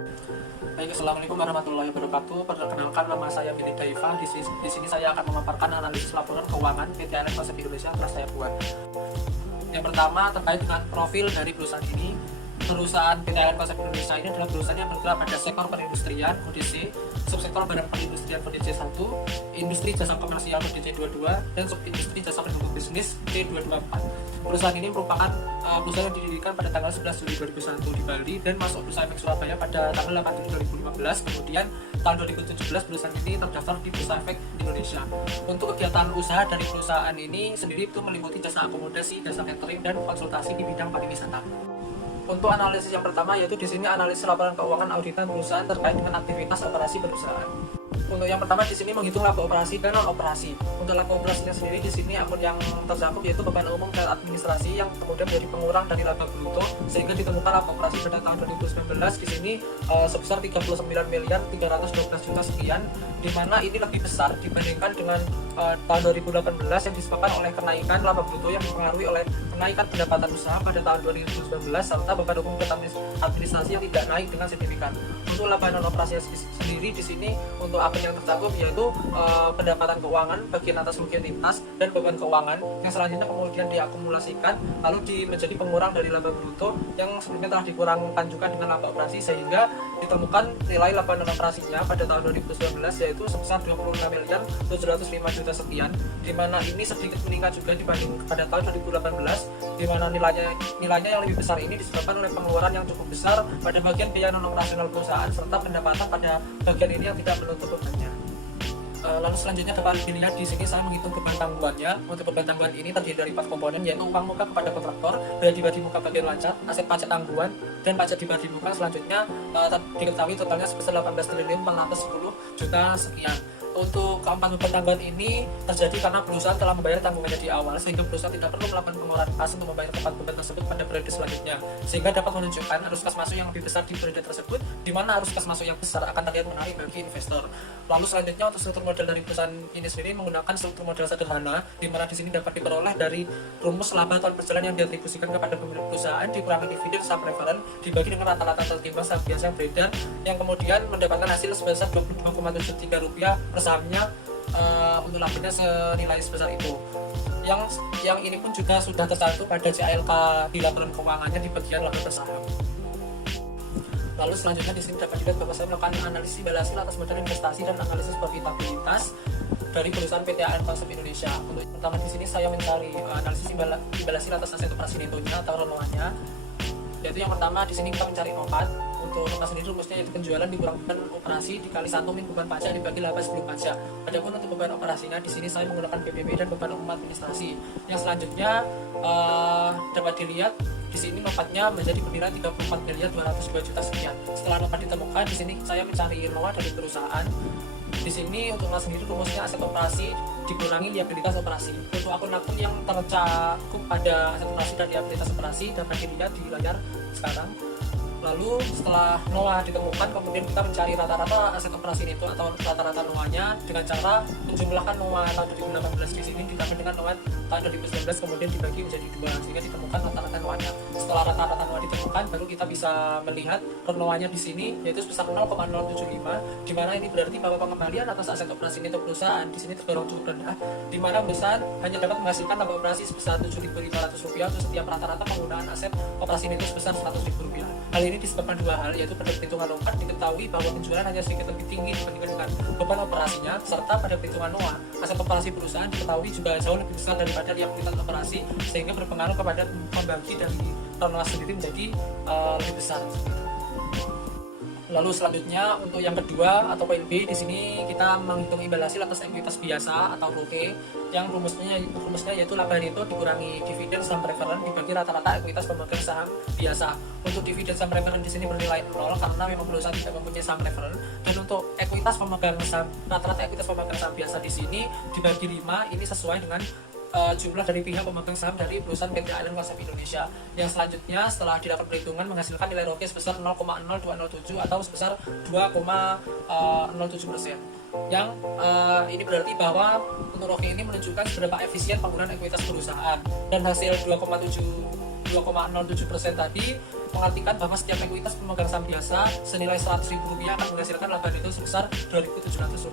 Baik, assalamualaikum warahmatullahi wabarakatuh. Perkenalkan, nama saya Billy Daifa. Di sini saya akan memaparkan analisis laporan keuangan PT Allen Konsep Indonesia telah saya buat. Yang pertama terkait dengan profil dari perusahaan ini. Perusahaan PT Allen Konsep Indonesia ini adalah perusahaan yang bergerak pada sektor perindustrian kode C, subsektor barang perindustrian kode C1, industri jasa komersial kode C22, dan subindustri jasa pendukung bisnis C224. Perusahaan ini merupakan perusahaan yang didirikan pada tanggal 11 Juli 2001 di Bali dan masuk Bursa Efek Surabaya pada tanggal 8 Juli 2015. Kemudian tahun 2017 perusahaan ini terdaftar di Bursa Efek Indonesia. Untuk kegiatan usaha dari perusahaan ini sendiri itu meliputi jasa akomodasi, jasa catering, dan konsultasi di bidang pariwisata. Untuk analisis yang pertama, yaitu di sini analisis laporan keuangan auditan perusahaan terkait dengan aktivitas operasi perusahaan. Untuk yang pertama di sini menghitung laba operasi dan non operasi. Untuk laba operasinya sendiri di sini akun yang tercakup yaitu beban umum dan administrasi yang kemudian menjadi pengurang dari laba bruto sehingga ditemukan laba operasi pada tahun 2019 di sini sebesar 39 miliar 312 juta sekian, di mana ini lebih besar dibandingkan dengan tahun 2018 yang disebabkan oleh kenaikan laba bruto yang dipengaruhi oleh kenaikan pendapatan usaha pada tahun 2019 serta beban umum dan administrasi yang tidak naik dengan signifikan. Untuk laba non operasi sendiri di sini untuk akun yang tercakup yaitu pendapatan keuangan bagian atas bagian lintas dan beban keuangan yang selanjutnya kemudian diakumulasikan lalu menjadi pengurang dari laba bruto yang sebelumnya telah dikurangkan juga dengan laba operasi sehingga ditemukan nilai laba non operasinya pada tahun 2019 yaitu sebesar 26 miliar 705 juta sekian, di mana ini sedikit meningkat juga dibanding pada tahun 2018, di mana nilainya yang lebih besar ini disebabkan oleh pengeluaran yang cukup besar pada bagian biaya non operasional perusahaan serta pendapatan pada bagian ini yang tidak menutup bebannya. Lalu selanjutnya dapat dilihat di sini saya menghitung beban tanggungannya. Untuk beban tanggungan ini terdiri dari 4 komponen yaitu uang muka kepada kontraktor, biaya dibagi muka bagian lancar, aset pajak tanggungan, dan pajak dibagi muka selanjutnya diketahui totalnya sebesar 18 triliun 410 juta sekian. Untuk keempat beban tanggungan ini terjadi karena perusahaan telah membayar tanggungannya di awal sehingga perusahaan tidak perlu melakukan pengeluaran kas untuk membayar keempat beban tersebut pada periode selanjutnya, sehingga dapat menunjukkan arus kas masuk yang lebih besar di periode tersebut, di mana arus kas masuk yang besar akan terlihat menarik bagi investor. Lalu selanjutnya untuk struktur modal dari perusahaan ini sendiri menggunakan struktur modal sederhana, di mana di sini dapat diperoleh dari rumus laba tahun berjalan yang diatribusikan kepada pemilik perusahaan dikurangi dividen saham preferen dibagi dengan rata-rata tertimbang saham biasa yang beredar yang kemudian mendapatkan hasil sebesar Rp22,73 per sahamnya. Untuk labanya senilai sebesar itu. Yang ini pun juga sudah tercantum pada CALK di laporan keuangannya di bagian laba per saham. Lalu selanjutnya di sini dapat dilihat bahwa saya melakukan analisis balasil atas modal investasi dan analisis profitabilitas dari perusahaan PT Allen Konsep Indonesia. Untuk pertama di sini saya mencari analisis balasil atas aset operasi netonya atau RONOA-nya. Yaitu yang pertama di sini kita mencari NOPAT. Untuk NOPAT sendiri rumusnya yaitu penjualan dikurangkan operasi dikali 1 min beban pajak dibagi laba sebelum pajak. Adapun untuk beban operasinya di sini saya menggunakan PPB dan beban umum administrasi. Yang selanjutnya dapat dilihat di sini NOPAT-nya menjadi bernilai 34 miliar 202 juta sekian. Setelah NOPAT ditemukan, di sini saya mencari ROA dari perusahaan. Di sini untuk NOA sendiri rumusnya aset operasi dikurangi liabilitas operasi. Untuk akun-akun yang tercakup pada aset operasi dan liabilitas operasi dapat dilihat di layar sekarang. Lalu setelah NOA ditemukan, kemudian kita mencari rata-rata aset operasi itu atau rata-rata NOA-nya dengan cara menjumlahkan NOA tahun 2018 di sini ditambah dengan NOA tahun 2019 kemudian dibagi menjadi 2 sehingga ditemukan rata-rata NOA-nya. Setelah rata-rata NOA ditemukan, baru kita bisa melihat NOA-nya di sini yaitu sebesar 0,075, di mana ini berarti bahwa pengembalian atas aset operasi neto perusahaan di sini tergolong cukup rendah, di mana perusahaan hanya dapat menghasilkan laba operasi sebesar Rp7.500 untuk setiap rata-rata penggunaan aset operasi neto sebesar Rp100.000. Hal ini disebabkan dua hal, yaitu pada perhitungan NOPAT diketahui bahwa penjualan hanya sedikit lebih tinggi dibandingkan dengan beban operasinya, serta pada perhitungan NOA aset operasi perusahaan diketahui juga jauh lebih besar daripada liabilitas operasi sehingga berpengaruh kepada membagi dari NOA sendiri menjadi lebih besar. Lalu selanjutnya untuk yang kedua atau poin B di sini kita menghitung imbal hasil atas ekuitas biasa atau ROE yang rumusnya yaitu laba neto dikurangi dividen saham preferen dibagi rata-rata ekuitas pemegang saham biasa. Untuk dividen saham preferen di sini bernilai 0 karena memang perusahaan tidak mempunyai saham preferen, dan untuk ekuitas pemegang saham rata-rata ekuitas pemegang saham biasa di sini dibagi 5 ini sesuai dengan jumlah dari pihak pemegang saham dari perusahaan PT Allen Konsep Indonesia. Yang selanjutnya setelah dilakukan perhitungan menghasilkan nilai ROE sebesar 0,0207 atau sebesar 2,07%. Yang ini berarti bahwa untuk ROE ini menunjukkan seberapa efisien penggunaan ekuitas perusahaan, dan hasil 2,07% tadi mengartikan bahwa setiap ekuitas pemegang saham biasa senilai Rp100.000 akan menghasilkan laba neto sebesar Rp2.700.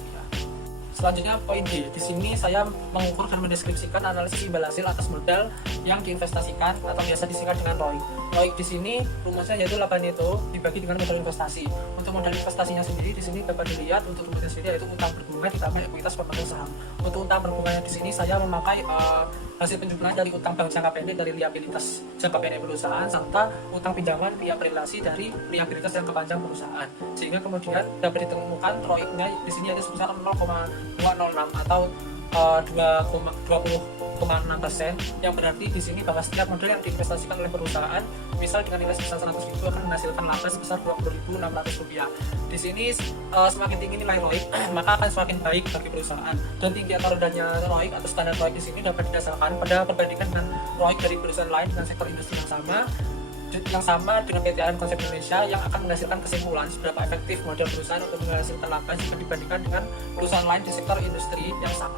Selanjutnya poin D. Di sini saya mengukur dan mendeskripsikan analisis imbal hasil atas modal yang diinvestasikan atau biasa disingkat dengan ROIC. ROIC di sini rumusnya yaitu laba neto dibagi dengan modal investasi. Untuk modal investasinya sendiri di sini dapat dilihat untuk rumusnya sendiri yaitu utang berbunga ditambah ekuitas pemegang saham. Untuk utang berbunganya di sini saya memakai hasil penjumlahan dari utang bank jangka pendek dari liabilitas jangka pendek perusahaan serta utang pinjaman via relasi dari liabilitas jangka panjang perusahaan, sehingga kemudian dapat ditemukan ROIC-nya di sini ada sebesar 0,206 atau 20,6%, yang berarti di sini bahwa setiap modal yang diinvestasikan oleh perusahaan misal dengan nilai sebesar Rp100.000 akan menghasilkan laba sebesar Rp20.600. Di sini semakin tinggi nilai ROIC maka akan semakin baik bagi perusahaan, dan tinggi atau rendahnya ROIC atau standar ROIC di sini dapat didasarkan pada perbandingan dengan ROIC dari perusahaan lain dengan sektor industri yang sama dengan PT ALM Konsep Indonesia, yang akan menghasilkan kesimpulan seberapa efektif modal perusahaan untuk menghasilkan laba jika dibandingkan dengan perusahaan lain di sektor industri yang sama.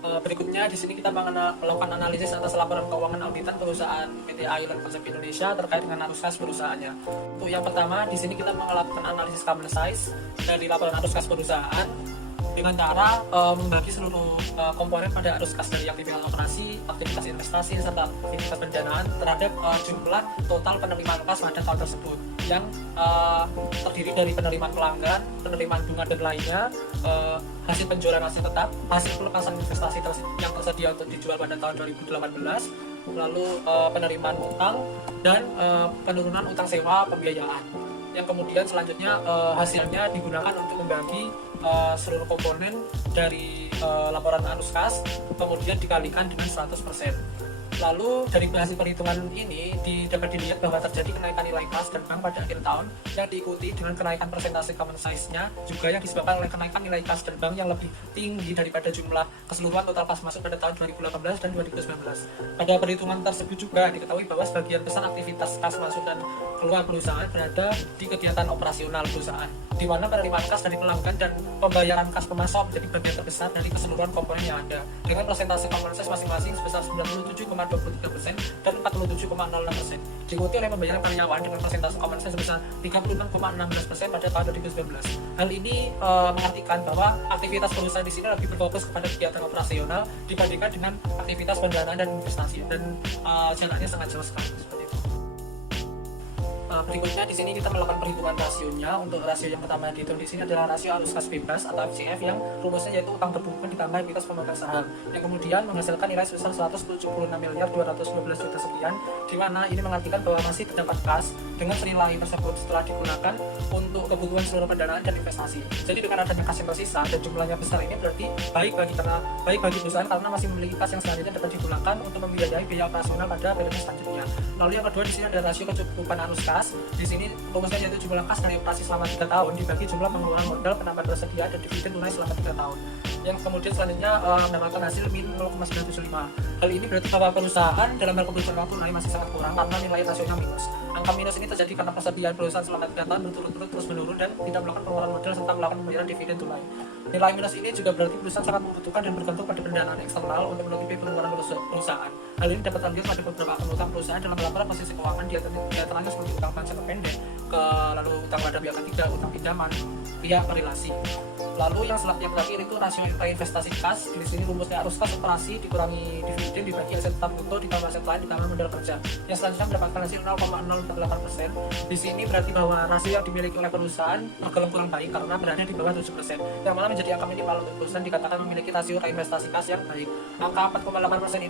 Berikutnya di sini kita melakukan analisis atas laporan keuangan auditan perusahaan PT ALM Konsep Indonesia terkait dengan arus kas perusahaannya. Untuk yang pertama di sini kita melakukan analisis common size dari laporan arus kas perusahaan dengan cara membagi seluruh komponen pada arus kas dari aktivitas operasi, aktivitas investasi, serta aktivitas pendanaan terhadap jumlah total penerimaan kas pada tahun tersebut, yang terdiri dari penerimaan pelanggan, penerimaan bunga dan lainnya, hasil penjualan aset tetap, hasil pelepasan investasi yang tersedia untuk dijual pada tahun 2018, lalu penerimaan utang, dan penurunan utang sewa pembiayaan. Yang kemudian selanjutnya hasilnya digunakan untuk membagi seluruh komponen dari laporan arus kas, kemudian dikalikan dengan 100%. Lalu dari hasil perhitungan ini dapat dilihat bahwa terjadi kenaikan nilai kas dan bank pada akhir tahun yang diikuti dengan kenaikan persentase common size-nya juga yang disebabkan oleh kenaikan nilai kas dan bank yang lebih tinggi daripada jumlah keseluruhan total kas masuk pada tahun 2018 dan 2019. Pada perhitungan tersebut juga diketahui bahwa sebagian besar aktivitas kas masuk dan keluar perusahaan berada di kegiatan operasional perusahaan, di mana penerimaan kas dari pelanggan dan pembayaran kas pemasok menjadi bagian terbesar dari keseluruhan komponen yang ada, dengan persentase common size masing-masing sebesar 97,23% dan 47,06%, diikuti oleh pembayaran karyawan dengan persentase common size sebesar 36,16% pada tahun 2019. Hal ini mengartikan bahwa aktivitas perusahaan di sini lebih berfokus kepada kegiatan operasional dibandingkan dengan aktivitas pendanaan dan investasi, dan jaraknya sangat jauh sekali seperti itu. Berikutnya di sini kita melakukan perhitungan rasionya. Untuk rasio yang pertama dihitung di sini adalah rasio arus kas bebas atau FCF, yang rumusnya yaitu utang berbunga ditambah ekuitas pemegang saham, yang kemudian menghasilkan nilai sebesar 176.212 juta sekian, di mana ini mengartikan bahwa masih terdapat kas dengan senilai tersebut setelah digunakan untuk kebutuhan seluruh pendanaan dan investasi. Jadi dengan adanya kas yang tersisa dan jumlahnya besar ini berarti baik bagi perusahaan karena masih memiliki kas yang selanjutnya dapat digunakan untuk membiayai biaya operasional pada periode selanjutnya. Lalu yang kedua di sini ada rasio kecukupan arus kas. Di sini rumusnya yaitu jumlah kas dari operasi selama 3 tahun dibagi jumlah pengeluaran modal, penambahan tersedia, dan dividen tunai selama 3 tahun. Yang kemudian selanjutnya mendapatkan hasil min 0,975. Hal ini berarti bahwa perusahaan dalam hal kebutuhan uang tunai masih sangat kurang karena nilai rasionya minus. Angka minus ini terjadi karena persediaan perusahaan selama 3 tahun berturut-turut terus menurun dan tidak melakukan pengeluaran modal serta melakukan pembayaran dividen tunai. Nilai minus ini juga berarti perusahaan sangat membutuhkan dan bergantung pada pendanaan eksternal untuk menutupi pengeluaran perusahaan. Hal ini dapat terlihat pada beberapa akun utang perusahaan dalam laporan posisi keuangan, di antaranya seperti utang jangka pendek, lalu utang pada pihak ketiga, utang pinjaman, pihak relasi. Lalu yang terakhir itu rasio investasi kas. Di sini rumusnya arus kas operasi dikurangi dividen dibagi aset tetap brutto ditambah aset lain ditambah modal kerja. Yang selanjutnya mendapatkan hasil 0,048%. Di sini berarti bahwa rasio yang dimiliki oleh perusahaan tergolong kurang baik karena berada di bawah 7%, yang malah menjadi angka minimal untuk perusahaan dikatakan memiliki rasio reinvestasi kas yang baik. Angka 4,8%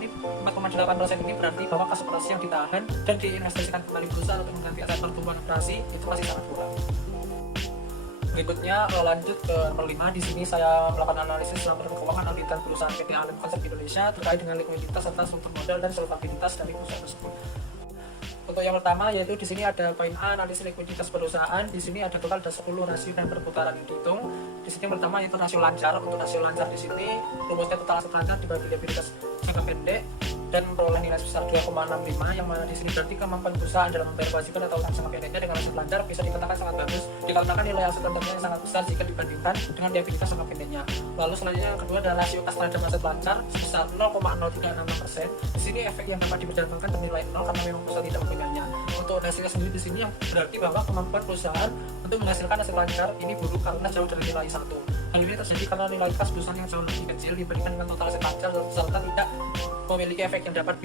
ini berarti bahwa kas operasi yang ditahan dan diinvestasikan kembali perusahaan untuk mengganti aset pertumbuhan operasi itu masih sangat kurang. Berikutnya lanjut ke nomor 5. Di sini saya melakukan analisis laporan keuangan auditan perusahaan PT ALM Konsep Indonesia terkait dengan likuiditas serta struktur modal dan solvabilitas dari perusahaan tersebut. Untuk yang pertama yaitu di sini ada poin A, analisis likuiditas perusahaan. Di sini ada total 10 rasio dan perputaran yang dihitung. Di sini yang pertama yaitu rasio lancar. Untuk rasio lancar di sini rumusnya total aset lancar dibagi liabilitas jangka pendek dan memperoleh nilai sebesar 2,65, yang mana di sini berarti kemampuan perusahaan dalam membayar kewajiban atau utang jangka pendeknya dengan aset lancar bisa dikatakan sangat bagus dikarenakan nilai aset lancarnya yang sangat besar jika dibandingkan dengan liabilitas jangka pendeknya. Lalu selanjutnya yang kedua adalah rasio kas terhadap aset lancar sebesar 0,0366%. Di sini efek yang dapat dipertimbangkan bernilai 0 karena memang perusahaan tidak mempunyainya. Untuk hasilnya sendiri di sini yang berarti bahwa kemampuan perusahaan untuk menghasilkan aset lancar ini buruk karena jauh dari nilai 1. Hal ini terjadi karena nilai kas perusahaan yang jauh lebih kecil dibandingkan dengan total aset lancar serta tidak memiliki efek yang dapat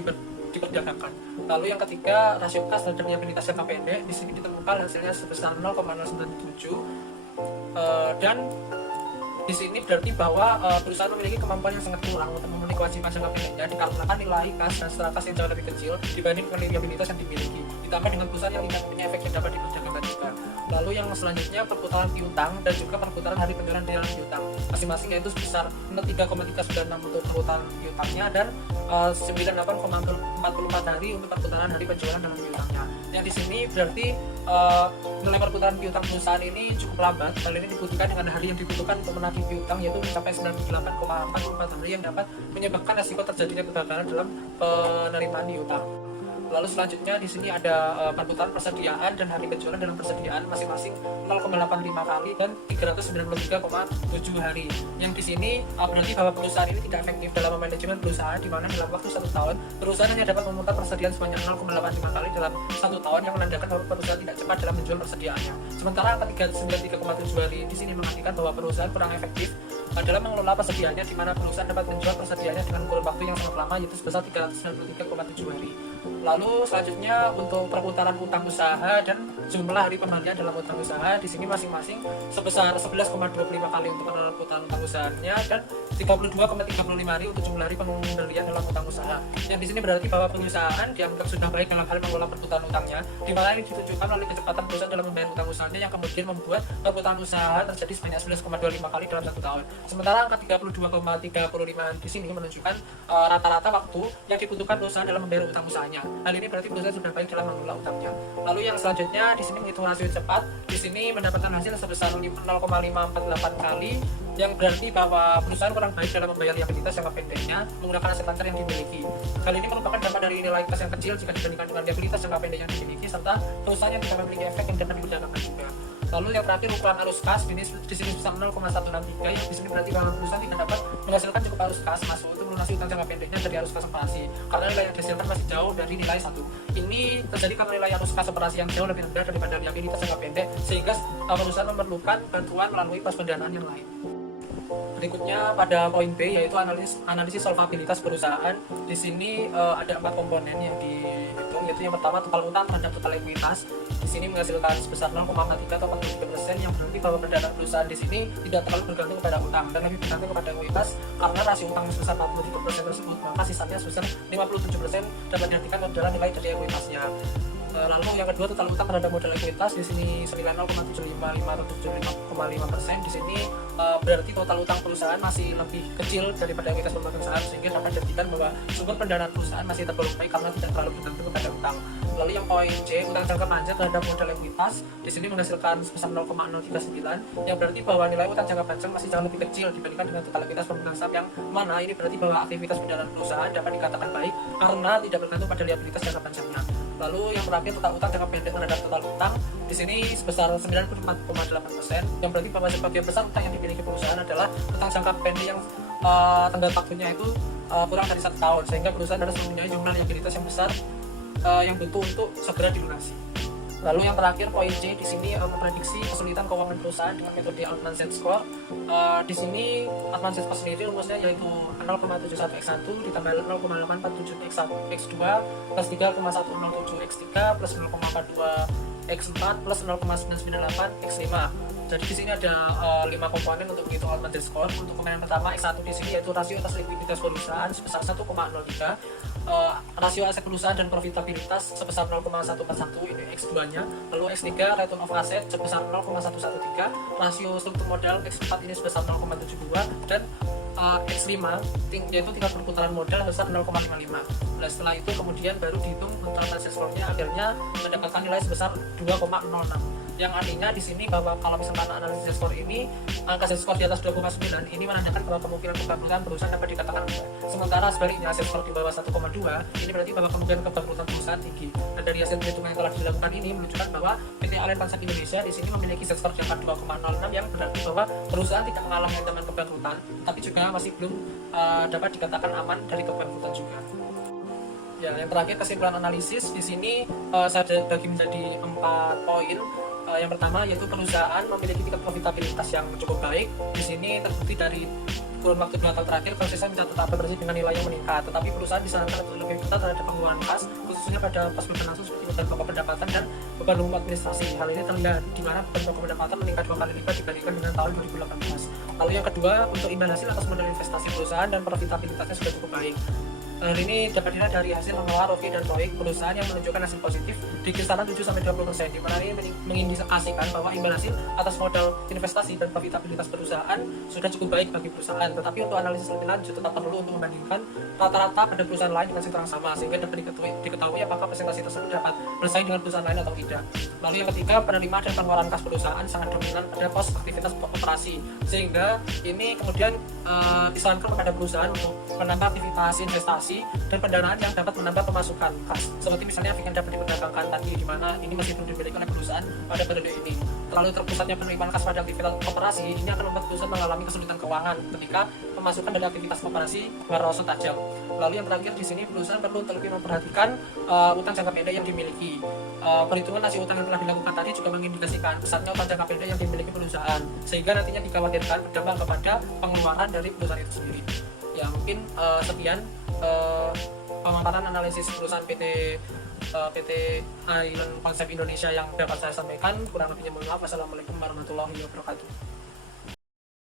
diperdagangkan. Lalu yang ketiga, rasio kas terhadap liabilitas jangka pendek di sini ditemukan hasilnya sebesar 0,097 dan di sini berarti bahwa perusahaan memiliki kemampuan yang sangat kurang untuk memenuhi kewajiban jangka pendeknya dikarenakan nilai kas dan secara kas yang jauh lebih kecil dibanding dengan liabilitas yang dimiliki, ditambah dengan perusahaan yang tidak punya efek yang dapat diperdagangkan juga. Lalu yang selanjutnya perputaran piutang dan juga perputaran hari penjualan di dalam piutang masing-masing, yaitu sebesar 3,396 untuk perputaran piutangnya dan 98,44 hari untuk perputaran hari penjualan dalam piutangnya. Yang di sini berarti nilai perputaran piutang perusahaan ini cukup lambat. Hal ini dibuktikan dengan hari yang dibutuhkan untuk menagih piutang yaitu mencapai 98,44 hari yang dapat menyebabkan resiko terjadinya kegagalan dalam penerimaan piutang. Lalu selanjutnya di sini ada perputaran persediaan dan hari penjualan dalam persediaan masing-masing 0,85 kali dan 393,7 hari. Yang di sini berarti bahwa perusahaan ini tidak efektif dalam manajemen perusahaan, di mana dalam waktu 1 tahun perusahaan hanya dapat memutar persediaan sebanyak 0,85 kali dalam 1 tahun, yang menandakan bahwa perusahaan tidak cepat dalam menjual persediaannya. Sementara angka 393,7 hari di sini mengartikan bahwa perusahaan kurang efektif dalam mengelola persediaannya, di mana perusahaan dapat menjual persediaannya dengan kurun waktu yang sangat lama yaitu sebesar 393,7 hari. Lalu selanjutnya untuk perputaran utang usaha dan jumlah hari pembelian dalam utang usaha di sini masing-masing sebesar 11,25 kali untuk perputaran utang usahanya dan 32,35 hari untuk jumlah hari pembelian dalam utang usaha. Yang di sini berarti bahwa perusahaan dianggap sudah baik dalam hal mengelola perputaran utangnya, di mana ini ditujukan oleh kecepatan perusahaan dalam membayar utang usahanya yang kemudian membuat perputaran usaha terjadi sebanyak 11,25 kali dalam 1 tahun. Sementara angka 32,35 di sini menunjukkan rata-rata waktu yang dibutuhkan perusahaan dalam membayar utang usahanya. Hal ini berarti perusahaan sudah baik dalam mengelola utangnya. Lalu yang selanjutnya di sini menghitung rasio cepat. Di sini mendapatkan hasil sebesar 0,548 kali, yang berarti bahwa perusahaan kurang baik dalam membayar liabilitas jangka pendeknya menggunakan aset lancar yang dimiliki. Hal ini merupakan dampak dari nilai kas yang kecil jika dibandingkan dengan liabilitas jangka pendek yang dimiliki serta perusahaan yang tidak memiliki efek yang dapat diperdagangkan juga. Lalu yang terakhir ukuran arus kas di sini sebesar 0,163, yang di sini berarti bahwa perusahaan tidak dapat menghasilkan cukup arus kas masuk untuk melunasi utang jangka pendeknya dari arus kas operasi karena nilai yang dihasilkan masih jauh dari nilai 1. Ini terjadi karena nilai arus kas operasi yang jauh lebih rendah daripada liabilitas jangka pendek sehingga perusahaan memerlukan bantuan melalui pos pendanaan yang lain. Berikutnya pada poin B yaitu analisis solvabilitas perusahaan. Di sini ada 4 komponen yang dihitung, yaitu yang pertama total utang terhadap total ekuitas. Di sini menghasilkan sebesar 0,43 atau 43%, yang berarti bahwa pendanaan perusahaan di sini tidak terlalu bergantung kepada utang dan lebih bergantung kepada ekuitas karena rasio utang sebesar 43% tersebut, maka sisanya sebesar 57% dapat diartikan adalah nilai dari ekuitasnya. Lalu yang kedua total utang terhadap modal ekuitas, di sini 90,755%. Di sini berarti total utang perusahaan masih lebih kecil daripada ekuitas pemegang saham sehingga dapat diartikan bahwa sumber pendanaan perusahaan masih tergolong baik karena tidak terlalu bergantung kepada utang. Lalu yang poin C, utang jangka panjang terhadap modal ekuitas, di sini menghasilkan sebesar 0,039, yang berarti bahwa nilai utang jangka panjang masih jauh lebih kecil dibandingkan dengan total ekuitas pemegang saham, yang mana ini berarti bahwa aktivitas pendanaan perusahaan dapat dikatakan baik karena tidak bergantung pada liabilitas jangka panjangnya. Lalu yang terakhir total utang jangka pendek terhadap total utang, di sini sebesar 94,8%, yang berarti bahwa sebagian besar utang yang dimiliki perusahaan adalah utang jangka pendek yang tenggat waktunya itu kurang dari 1 tahun, sehingga perusahaan harus mempunyai jumlah liabilitas yang besar yang butuh untuk segera dilunasi. Lalu yang terakhir poin C, di sini memprediksi kesulitan keuangan perusahaan dengan metode Altman Score. Di sini Altman Score sendiri rumusnya yaitu 0,71x1 ditambah 0,847x2 plus 3,107x3 plus 0,42x4 plus 0,998x5. Jadi di sini ada 5 komponen untuk menghitung Altman Score. Untuk komponen pertama X1 di sini yaitu rasio atas likuiditas perusahaan sebesar 1,03, rasio aset perusahaan dan profitabilitas sebesar 0,141, ini X2-nya. Lalu X3 return of asset sebesar 0,113, rasio struktur modal X4 ini sebesar 0,72 dan X5 yaitu tingkat perputaran modal sebesar 0,55. Nah, setelah itu kemudian baru dihitung untuk Altman Score-nya, akhirnya mendapatkan nilai sebesar 2,06. Yang artinya di sini bahwa kalau misalkan analisis skor ini angka skor di atas 2,9 ini menandakan bahwa kemungkinan kebangkrutan perusahaan dapat dikatakan rendah. Sementara sebaliknya hasil skor di bawah 1,2 ini berarti bahwa kemungkinan kebangkrutan perusahaan tinggi. Dan dari hasil perhitungan yang telah dilakukan ini menunjukkan bahwa PT Allianz Transaksi Indonesia di sini memiliki skor di angka 2,06 yang berarti bahwa perusahaan tidak mengalami ancaman kebangkrutan, tapi juga masih belum dapat dikatakan aman dari kebangkrutan juga. Ya, yang terakhir kesimpulan analisis di sini saya bagi menjadi 4 poin. Yang pertama yaitu perusahaan memiliki tingkat profitabilitas yang cukup baik. Di sini terbukti dari kurun waktu 2 tahun terakhir konsisten mencatat laba bersih dengan nilai yang meningkat. Tetapi perusahaan disarankan untuk lebih ketat terhadap pengeluaran kas, khususnya pada pos beban langsung seperti beban pokok pendapatan dan beban umum administrasi. Hal ini terlihat di mana beban pokok pendapatan meningkat 2 kali lipat dibandingkan dengan tahun 2018. Lalu yang kedua, untuk imbal hasil atas modal investasi perusahaan dan profitabilitasnya sudah cukup baik. Hal ini dapat dilihat dari hasil mengelola ROI dan ROIC perusahaan yang menunjukkan hasil positif di kisaran 7-20%, di mana ini mengindikasikan bahwa imbal hasil atas modal investasi dan profitabilitas perusahaan sudah cukup baik bagi perusahaan. Tetapi untuk analisis lebih lanjut tetap perlu untuk membandingkan rata-rata pada perusahaan lain dengan sektor yang sama, sehingga dapat diketahui apakah presentasi tersebut dapat bersaing dengan perusahaan lain atau tidak. Lalu yang ketiga, penerimaan dan pengeluaran kas perusahaan sangat dominan pada pos aktivitas operasi, sehingga ini kemudian disarankan kepada perusahaan untuk menambah aktivitas investasi dan pendanaan yang dapat menambah pemasukan kas, seperti misalnya yang dapat diperdagangkan tadi, di mana ini masih belum dimiliki oleh perusahaan pada periode ini. Terlalu terpusatnya penerimaan kas pada aktivitas operasi ini akan membuat perusahaan mengalami kesulitan keuangan ketika pemasukan dari aktivitas operasi merosot tajam. Lalu yang terakhir di sini perusahaan perlu lebih memperhatikan utang jangka pendek yang dimiliki. Perhitungan rasio utang yang telah dilakukan tadi juga mengindikasikan besarnya utang jangka pendek yang dimiliki perusahaan, sehingga nantinya dikhawatirkan berdampak kepada pengeluaran dari perusahaan itu sendiri. Ya, mungkin sekian pemaparan analisis perusahaan PT Allianz Konsep Indonesia yang dapat saya sampaikan. Kurang lebihnya mohon maaf. Wassalamualaikum warahmatullahi wabarakatuh.